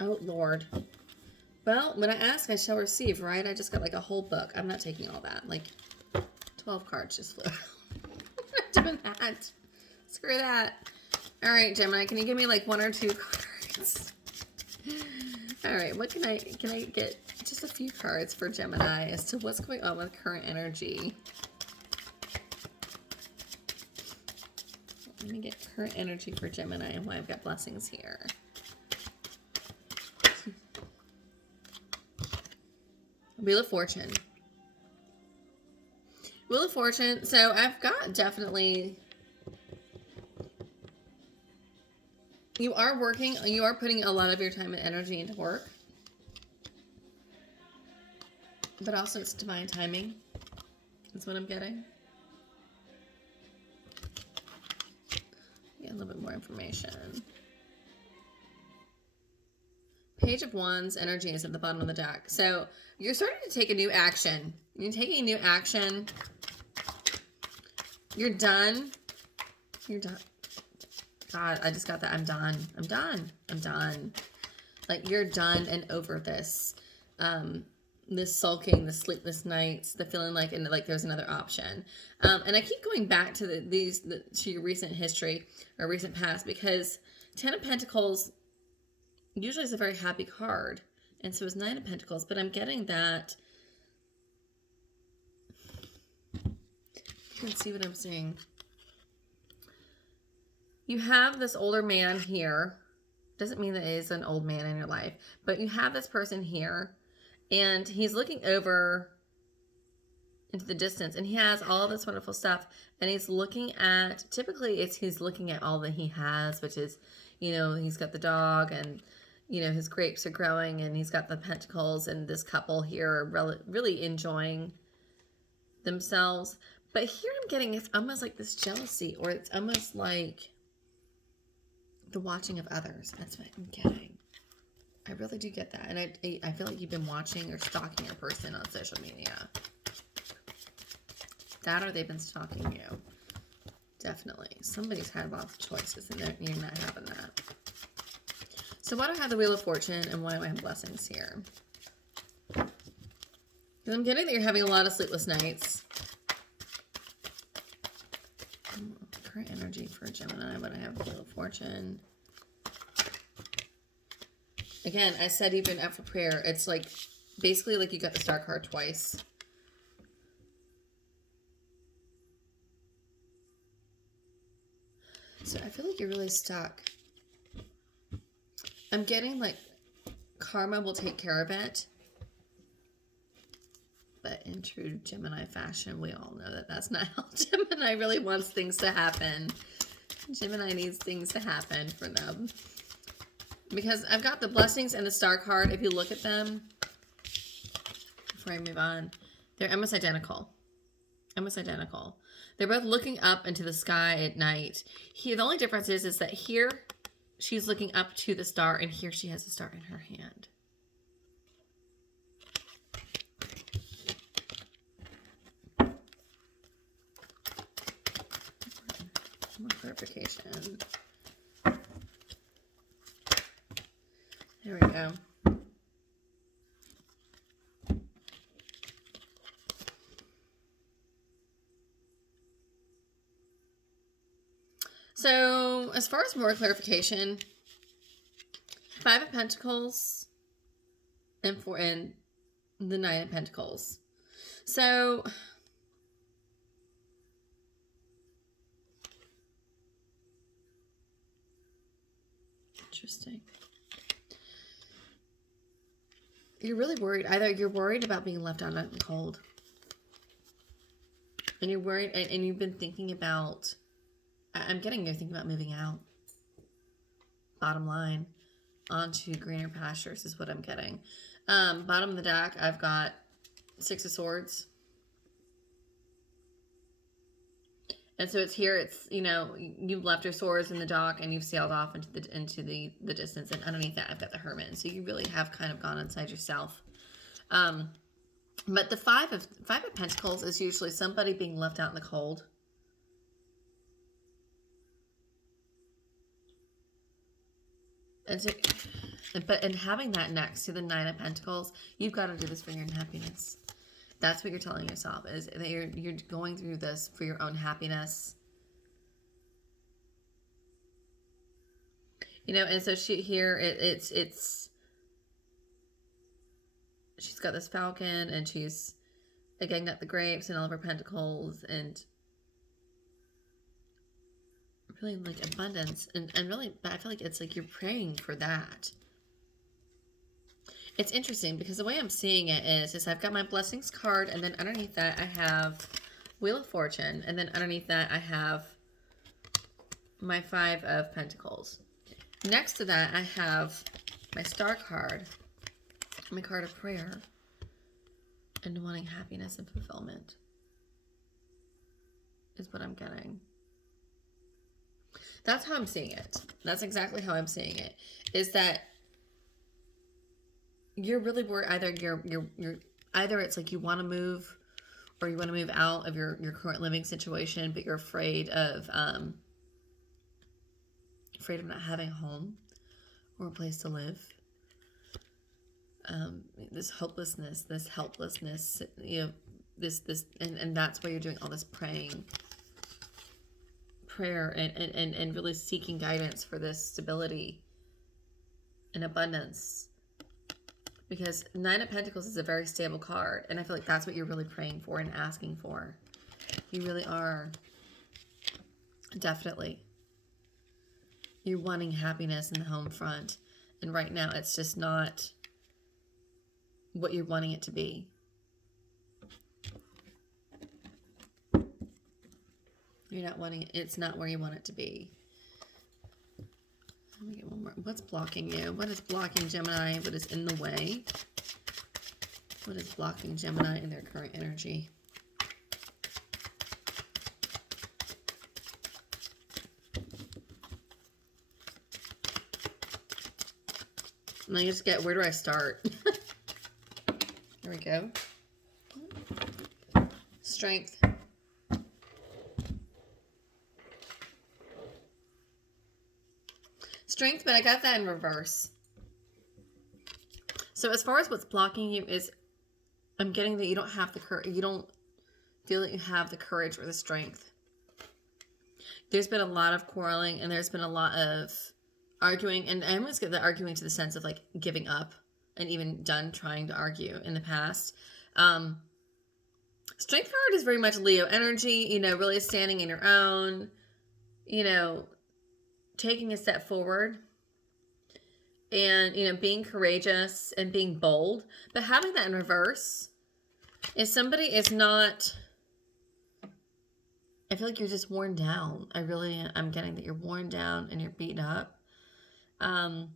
Oh, Lord. Well, when I ask, I shall receive, right? I just got like a whole book. I'm not taking all that. Like 12 cards just flew out. I'm not doing that. Screw that. All right, Gemini, can you give me like 1 or 2 cards? All right, what can I get just a few cards for Gemini as to what's going on with current energy? Let me get current energy for Gemini and why I've got blessings here. Wheel of Fortune. Wheel of Fortune. So I've got definitely... You are working, you are putting a lot of your time and energy into work. But also it's divine timing. That's what I'm getting. Yeah, a little bit more information. Page of Wands energy is at the bottom of the deck. So you're starting to take a new action. You're taking a new action. You're done. You're done. God, I just got that. I'm done. I'm done. I'm done. Like, you're done and over this. This sulking, the sleepless nights, the feeling like there's another option. And I keep going back to to your recent history or recent past, because 10 of Pentacles usually is a very happy card. And so is 9 of Pentacles. But I'm getting that. You can see what I'm seeing. You have this older man here. Doesn't mean that it is an old man in your life. But you have this person here. And he's looking over into the distance. And he has all this wonderful stuff. And he's looking at, typically he's looking at all that he has, which is, you know, he's got the dog and, you know, his grapes are growing. And he's got the pentacles. And this couple here are really enjoying themselves. But here I'm getting, it's almost like this jealousy. Or it's almost like the watching of others. That's what I'm getting. I really do get that. And I feel like you've been watching or stalking a person on social media. That or they've been stalking you. Definitely. Somebody's had lots of choices and you're not having that. So why do I have the Wheel of Fortune and why do I have blessings here? Because I'm getting that you're having a lot of sleepless nights. Current energy for Gemini, but I have the Wheel of Fortune. Again, I said even after prayer, it's like basically like you got the Star card twice. So I feel like you're really stuck. I'm getting like karma will take care of it. But in true Gemini fashion, we all know that that's not how Gemini really wants things to happen. Gemini needs things to happen for them. Because I've got the blessings and the Star card. If you look at them, before I move on, they're almost identical. Almost identical. They're both looking up into the sky at night. Here, the only difference is that here she's looking up to the star, and here she has a star in her hand. More clarification. There we go. So, as far as more clarification, 5 of Pentacles and the 9 of Pentacles. So, interesting. You're really worried. Either you're worried about being left out in the cold. And you're worried, and you've been thinking about, I'm getting you're thinking about moving out. Bottom line, onto greener pastures is what I'm getting. Bottom of the deck, I've got 6 of Swords. And so it's here, it's, you know, you've left your swords in the dock and you've sailed off into the distance. And underneath that, I've got the Hermit. So you really have kind of gone inside yourself. But the 5 of Pentacles is usually somebody being left out in the cold. And so But in having that next to the Nine of Pentacles, you've got to do this for your own happiness. That's what you're telling yourself, is that you're going through this for your own happiness. You know, and so it's she's got this falcon, and she's again got the grapes and all of her pentacles, and really like abundance, and really, but I feel like it's like you're praying for that. It's interesting because the way I'm seeing it is I've got my blessings card, and then underneath that I have Wheel of Fortune, and then underneath that I have my Five of Pentacles. Next to that I have my Star card, my card of prayer, and wanting happiness and fulfillment is what I'm getting. That's how I'm seeing it. That's exactly how I'm seeing it. Is that you're really worried, either it's like you want to move, or you want to move out of your current living situation, but you're afraid of not having a home or a place to live. This hopelessness, this helplessness, you know, this and that's why you're doing all this prayer and really seeking guidance for this stability and abundance. Because Nine of Pentacles is a very stable card, and I feel like that's what you're really praying for and asking for. You really are. Definitely. You're wanting happiness in the home front, and right now it's just not what you're wanting it to be. You're not wanting it. It's not where you want it to be. Let me get one more. What's blocking you? What is blocking Gemini? What is in the way? What is blocking Gemini in their current energy? And I just get, where do I start? There we go. Strength. Strength, but I got that in reverse. So as far as what's blocking you is, I'm getting that you don't have the courage. You don't feel that you have the courage or the strength. There's been a lot of quarreling, and there's been a lot of arguing, and I almost get the arguing to the sense of like giving up and even done trying to argue in the past. Strength card is very much Leo energy, you know, really standing in your own, you know, taking a step forward and, you know, being courageous and being bold. But having that in reverse, if somebody is not, I feel like you're just worn down. I'm getting that you're worn down and you're beaten up. And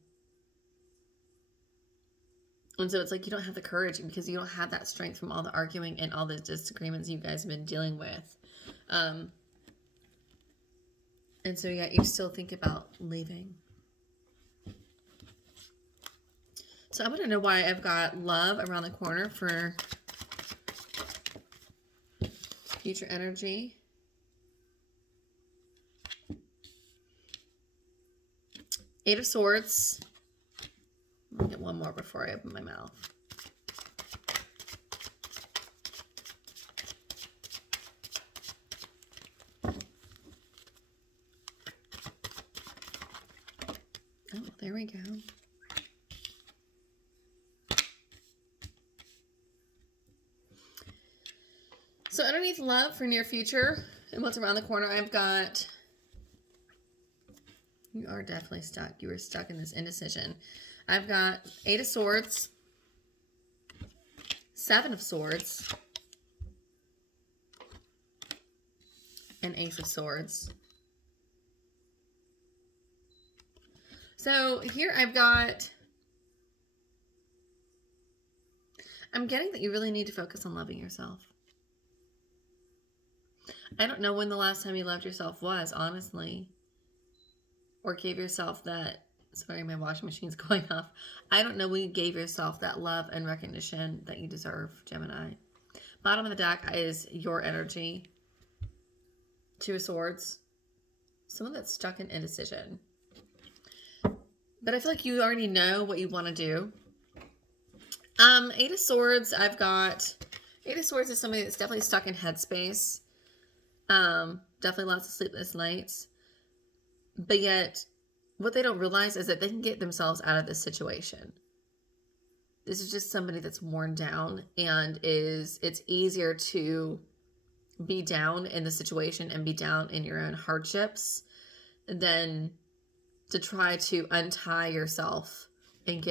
so it's like you don't have the courage because you don't have that strength from all the arguing and all the disagreements you guys have been dealing with. And so, yeah, you still think about leaving. So I want to know why I've got love around the corner for future energy. Eight of Swords. I'll get one more before I open my mouth. Oh, there we go. So underneath love for near future and what's around the corner, I've got, you are definitely stuck. You are stuck in this indecision. I've got Eight of Swords, Seven of Swords, and Ace of Swords. So here I've got, I'm getting that you really need to focus on loving yourself. I don't know when the last time you loved yourself was, honestly. Or gave yourself that, sorry, my washing machine's going off. I don't know when you gave yourself that love and recognition that you deserve, Gemini. Bottom of the deck is your energy. Two of Swords. Someone that's stuck in indecision. But I feel like you already know what you want to do. Eight of Swords, I've got... Eight of Swords is somebody that's definitely stuck in headspace. Definitely lots of sleepless nights. But yet, what they don't realize is that they can get themselves out of this situation. This is just somebody that's worn down, and it's easier to be down in the situation and be down in your own hardships than to try to untie yourself and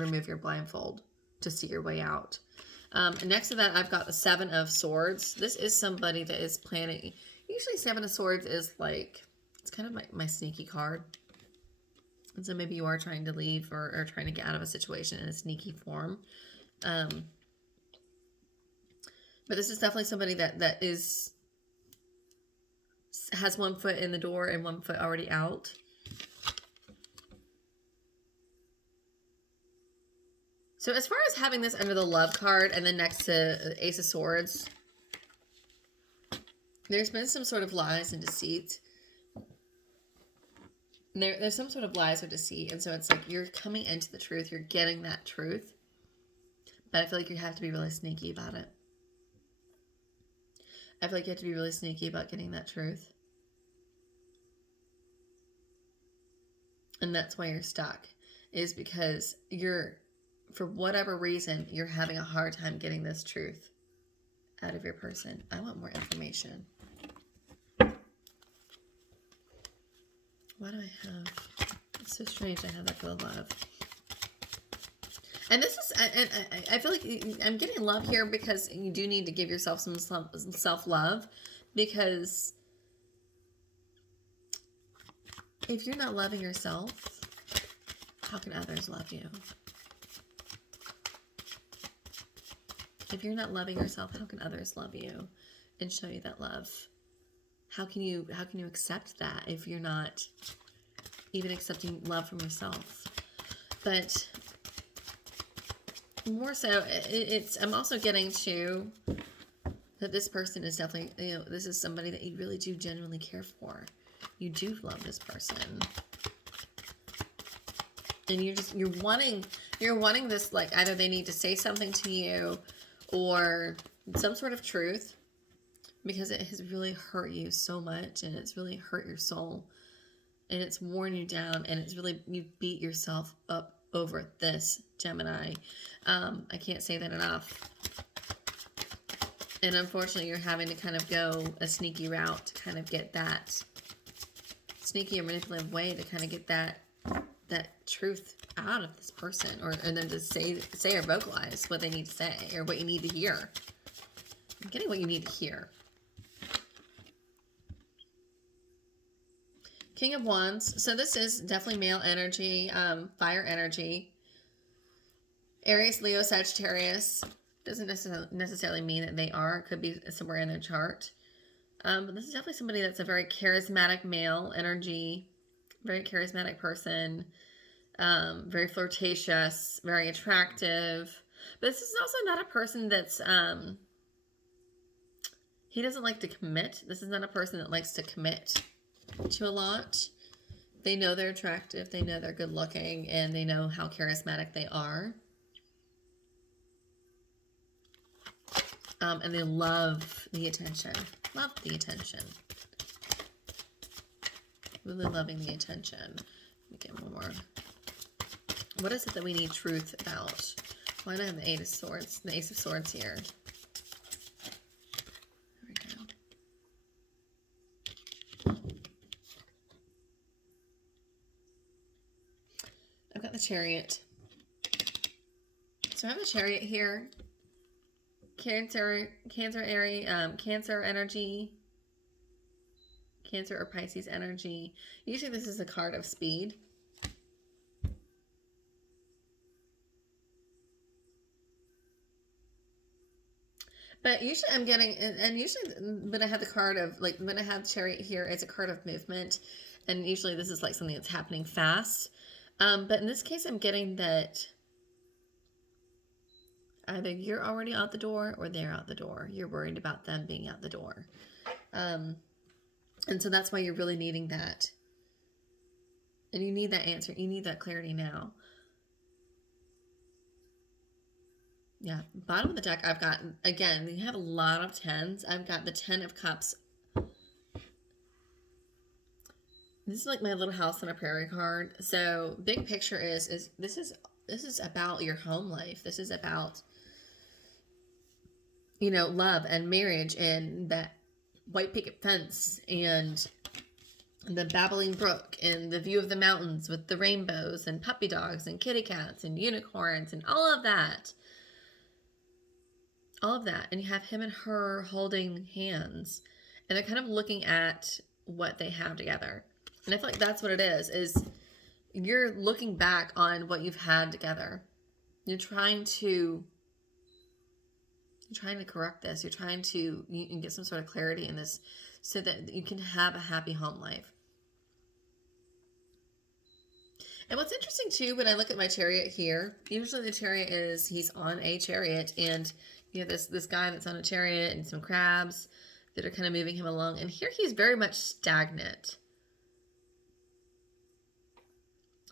remove your blindfold to see your way out. Next to that, I've got the Seven of Swords. This is somebody that is planning. Usually Seven of Swords is like, it's kind of my sneaky card. And so maybe you are trying to leave or trying to get out of a situation in a sneaky form. But this is definitely somebody that has one foot in the door and one foot already out. So as far as having this under the Love card and then next to Ace of Swords, there's been some sort of lies and deceit. There's some sort of lies or deceit, and so it's like you're coming into the truth, you're getting that truth, but I feel like you have to be really sneaky about it. I feel like you have to be really sneaky about getting that truth. And that's why you're stuck, is because for whatever reason, you're having a hard time getting this truth out of your person. I want more information. Why do I have... It's so strange I have that for the love. And this is... I feel like I'm getting love here because you do need to give yourself some self-love. Because if you're not loving yourself, how can others love you? If you're not loving yourself, how can others love you and show you that love? How can you accept that if you're not even accepting love from yourself? But more so, I'm also getting to that this person is definitely, this is somebody that you really do genuinely care for. You do love this person. And you're wanting this, like, either they need to say something to you or some sort of truth, because it has really hurt you so much, and it's really hurt your soul, and it's worn you down, and it's really, you beat yourself up over this, Gemini. I can't say that enough. And unfortunately, you're having to kind of go a sneaky route to kind of get that sneaky or manipulative way to kind of get that truth out of this person, or them to say or vocalize what they need to say or what you need to hear. I'm getting what you need to hear. King of Wands. So this is definitely male energy, fire energy. Aries, Leo, Sagittarius. Doesn't necessarily mean that they are. It could be somewhere in their chart. But this is definitely somebody that's a very charismatic male energy. Very charismatic person. Very flirtatious. Very attractive. But this is also not a person that's... he doesn't like to commit. This is not a person that likes to commit to a lot. They know they're attractive, they know they're good looking, and they know how charismatic they are. And they love the attention. Love the attention. Really loving the attention. Let me get one more. What is it that we need truth about? Why do I have the Eight of Swords? The Ace of Swords here. I've got the Chariot. So I have the Chariot here. Cancer energy. Cancer or Pisces energy. Usually this is a card of speed. But usually I'm getting, and usually when I have the card of, like, when I have Chariot here, it's a card of movement. And usually this is like something that's happening fast. But in this case, I'm getting that either you're already out the door or they're out the door. You're worried about them being out the door. And so that's why you're really needing that And you need that answer. You need that clarity now. Yeah, bottom of the deck, I've got, again, you have a lot of tens. I've got the 10 of cups. This is like my little house on a prairie card. So big picture is this is about your home life. This is about, you know, love and marriage and that white picket fence and the babbling brook and the view of the mountains with the rainbows and puppy dogs and kitty cats and unicorns and all of that. All of that. And you have him and her holding hands. And they're kind of looking at what they have together. And I feel like that's what it is you're looking back on what you've had together. You're trying to correct this. You're trying to you can get some sort of clarity in this so that you can have a happy home life. And what's interesting too, when I look at my chariot here, usually the chariot is, he's on a chariot and you have this guy that's on a chariot and some crabs that are kind of moving him along. And here he's very much stagnant.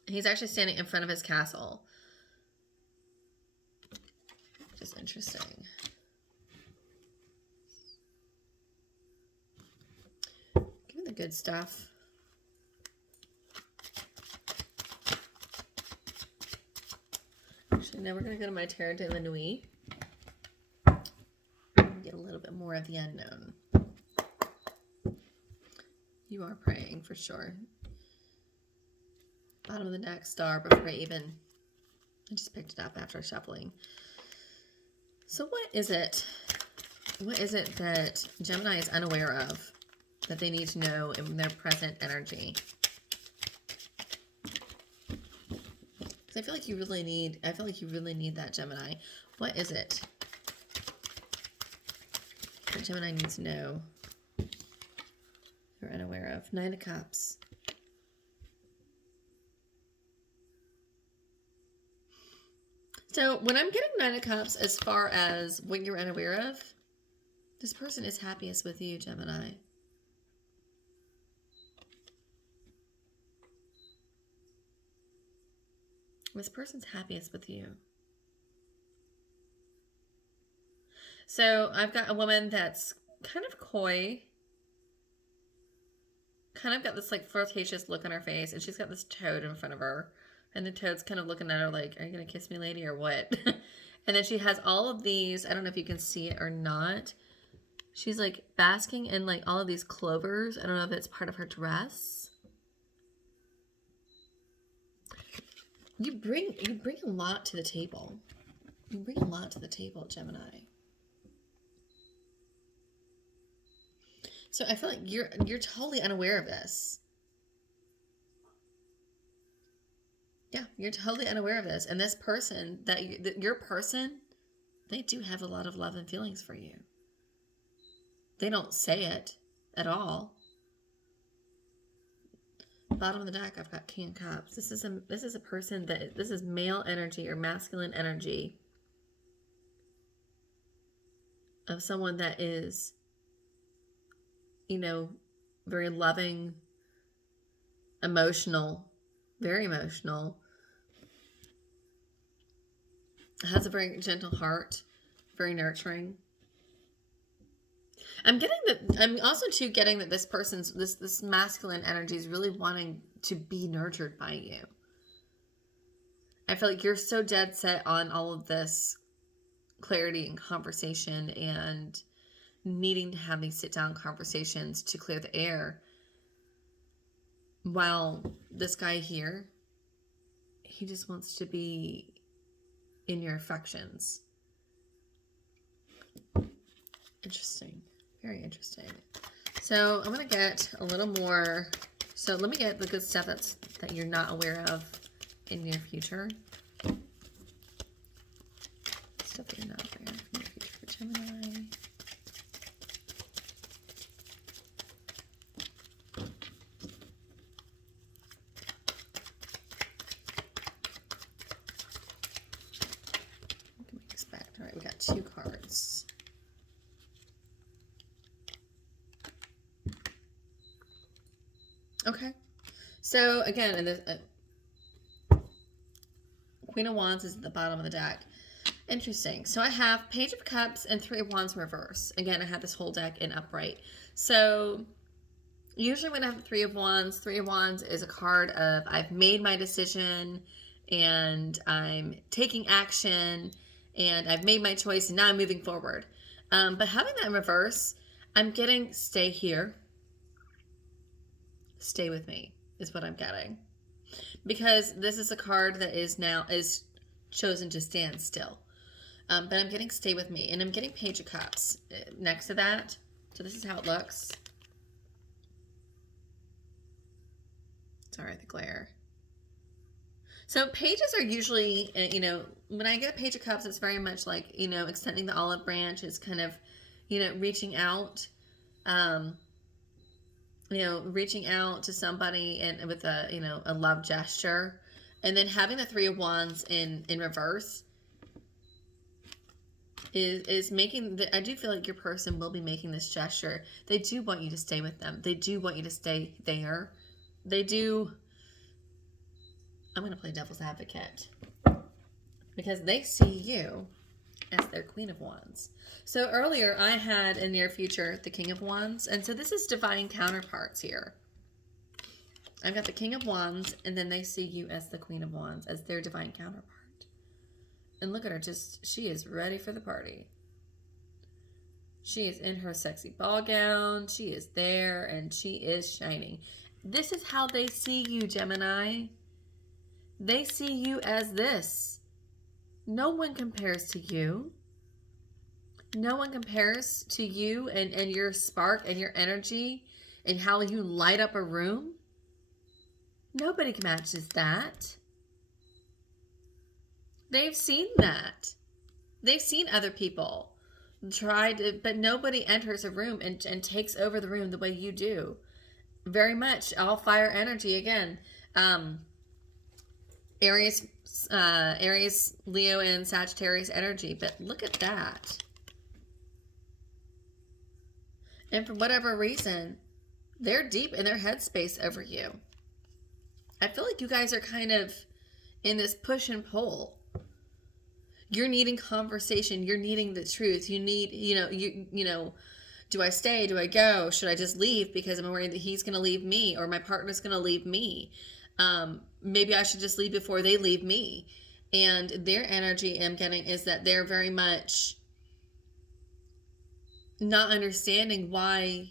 He's actually standing in front of his castle. Just interesting. Give me the good stuff. Actually, now we're going to go to my Tarot de la Nuit. Get a little bit more of the unknown. You are praying for sure. Bottom of the deck, star before I just picked it up after shuffling. So what is it? What is it that Gemini is unaware of that they need to know in their present energy? Because I feel like you really need that, Gemini. What is it that Gemini needs to know you're unaware of? 9 of Cups. So when I'm getting 9 of Cups, as far as what you're unaware of, this person is happiest with you, Gemini. This person's happiest with you. So I've got a woman that's kind of coy, kind of got this like flirtatious look on her face, and she's got this toad in front of her. And the toad's kind of looking at her like, are you going to kiss me, lady, or what? And then she has all of these, I don't know if you can see it or not. She's like basking in like all of these clovers. I don't know if it's part of her dress. You bring a lot to the table. You bring a lot to the table, Gemini. So I feel like you're totally unaware of this. Yeah, you're totally unaware of this. And this person, your person, they do have a lot of love and feelings for you. They don't say it at all. Bottom of the deck, I've got King of Cups. This is a person this is male energy or masculine energy of someone that is, you know, very loving, emotional, very emotional, has a very gentle heart, very nurturing. I'm also too getting that this person's, this masculine energy is really wanting to be nurtured by you. I feel like you're so dead set on all of this clarity and conversation and needing to have these sit down conversations to clear the air. While this guy here, he just wants to be in your affections. Interesting. Very interesting. So I'm going to get a little more. So let me get the good stuff that you're not aware of in your future. Stuff that you're not aware of in your future for Gemini. What can we expect? All right, we got 2 cards. Okay, So again, in the Queen of Wands is at the bottom of the deck. Interesting. So I have Page of Cups and Three of Wands reverse. Again, I have this whole deck in upright. So usually when I have the Three of Wands is a card of I've made my decision and I'm taking action and I've made my choice and now I'm moving forward. But having that in reverse, I'm getting stay here. Stay with me is what I'm getting. Because this is a card that is chosen to stand still. But I'm getting stay with me. And I'm getting Page of Cups next to that. So this is how it looks. Sorry, the glare. So pages are usually, when I get a Page of Cups, it's very much like, extending the olive branch. It's kind of, reaching out. Reaching out to somebody and with a love gesture. And then having the Three of Wands in reverse is making, I do feel like your person will be making this gesture. They do want you to stay with them. They do want you to stay there. They do. I'm going to play devil's advocate because they see you as their Queen of Wands. So earlier I had in near future the King of Wands. And so this is divine counterparts here. I've got the King of Wands and then they see you as the Queen of Wands, as their divine counterpart. And look at her, she is ready for the party. She is in her sexy ball gown. She is there and she is shining. This is how they see you, Gemini. They see you as this. No one compares to you. No one compares to you and your spark and your energy and how you light up a room. Nobody matches that. They've seen that. They've seen other people try to, but nobody enters a room and takes over the room the way you do. Very much all fire energy again. Aries, Leo, and Sagittarius energy. But look at that. And for whatever reason, they're deep in their headspace over you. I feel like you guys are kind of in this push and pull. You're needing conversation. You're needing the truth. You need, do I stay? Do I go? Should I just leave because I'm worried that he's going to leave me or my partner's going to leave me? Maybe I should just leave before they leave me. And their energy I'm getting is that they're very much not understanding why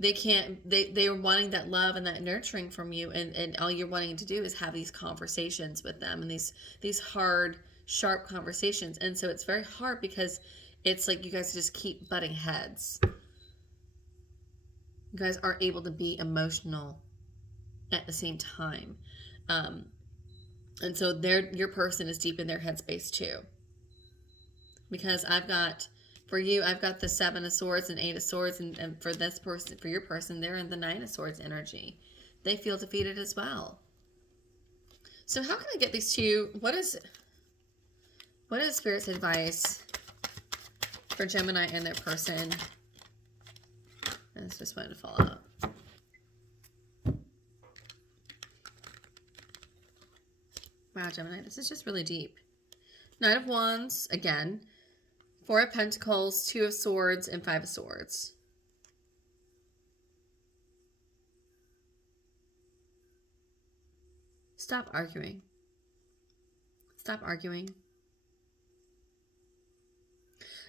they can't, they are wanting that love and that nurturing from you. And all you're wanting to do is have these conversations with them and these hard, sharp conversations. And so it's very hard because it's like you guys just keep butting heads. You guys aren't able to be emotional at the same time. And so your person is deep in their headspace too. Because I've got the Seven of Swords and Eight of Swords, and for this person, for your person, they're in the Nine of Swords energy. They feel defeated as well. So how can I get these two? What is Spirit's advice for Gemini and their person? It's just wanted to fall out. Wow, Gemini, this is just really deep. Knight of Wands, again. Four of Pentacles, Two of Swords, and Five of Swords. Stop arguing. Stop arguing.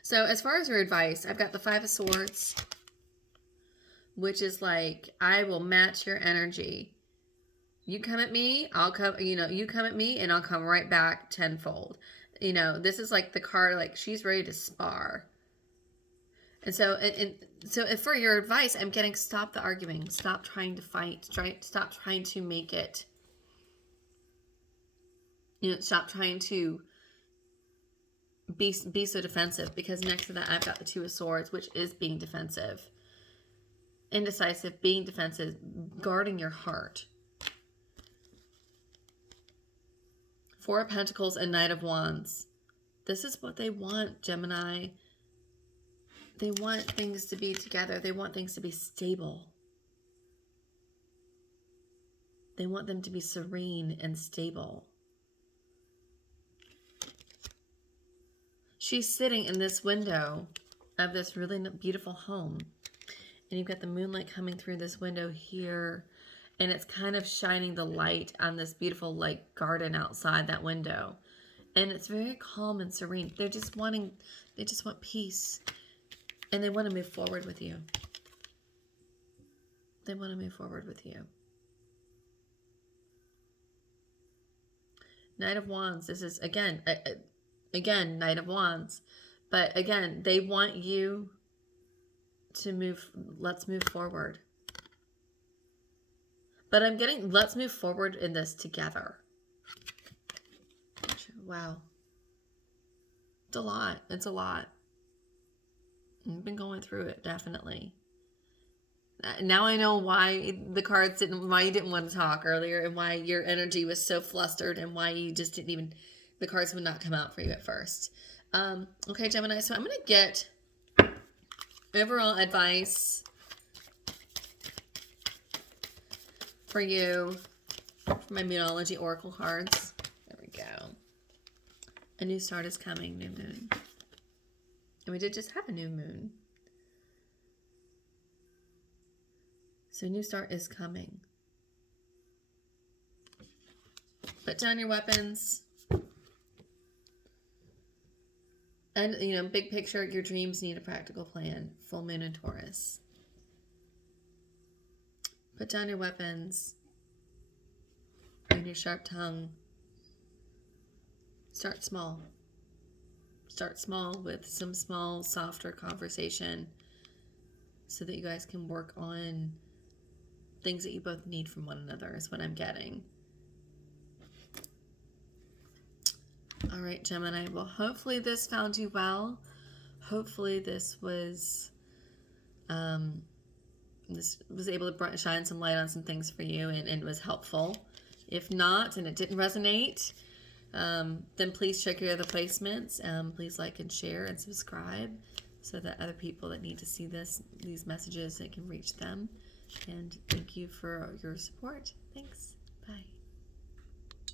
So as far as your advice, I've got the Five of Swords, which is like, I will match your energy. You come at me, I'll come, you come at me and I'll come right back tenfold. This is like the card, like she's ready to spar. And so, so if for your advice, I'm getting stop the arguing, stop trying to fight, stop trying to make it, stop trying to be so defensive, because next to that, I've got the Two of Swords, which is being defensive, indecisive, being defensive, guarding your heart. Four of Pentacles and Knight of Wands. This is what they want, Gemini. They want things to be together. They want things to be stable. They want them to be serene and stable. She's sitting in this window of this really beautiful home. And you've got the moonlight coming through this window here. And it's kind of shining the light on this beautiful like garden outside that window. And it's very calm and serene. They just want peace. And they want to move forward with you. They want to move forward with you. Knight of Wands. This is, again, Knight of Wands. But again, they want you to move. Let's move forward. But I'm getting, let's move forward in this together. Wow. It's a lot. It's a lot. I've been going through it, definitely. Now I know why the cards why you didn't want to talk earlier, and why your energy was so flustered, and why you just didn't even, the cards would not come out for you at first. Okay, Gemini, so I'm going to get overall advice for you for my Moonology Oracle cards. There we go. A new start is coming, new moon. And we did just have a new moon. So a new start is coming. Put down your weapons. And, you know, big picture, your dreams need a practical plan. Full moon in Taurus. Put down your weapons. And your sharp tongue. Start small. Start small with some small, softer conversation so that you guys can work on things that you both need from one another is what I'm getting. All right, Gemini. Well, hopefully this found you well. Hopefully this was able to shine some light on some things for you and was helpful. If not, and it didn't resonate, then please check your other placements. Please like and share and subscribe so that other people that need to see these messages, they can reach them. And thank you for your support. Thanks. Bye.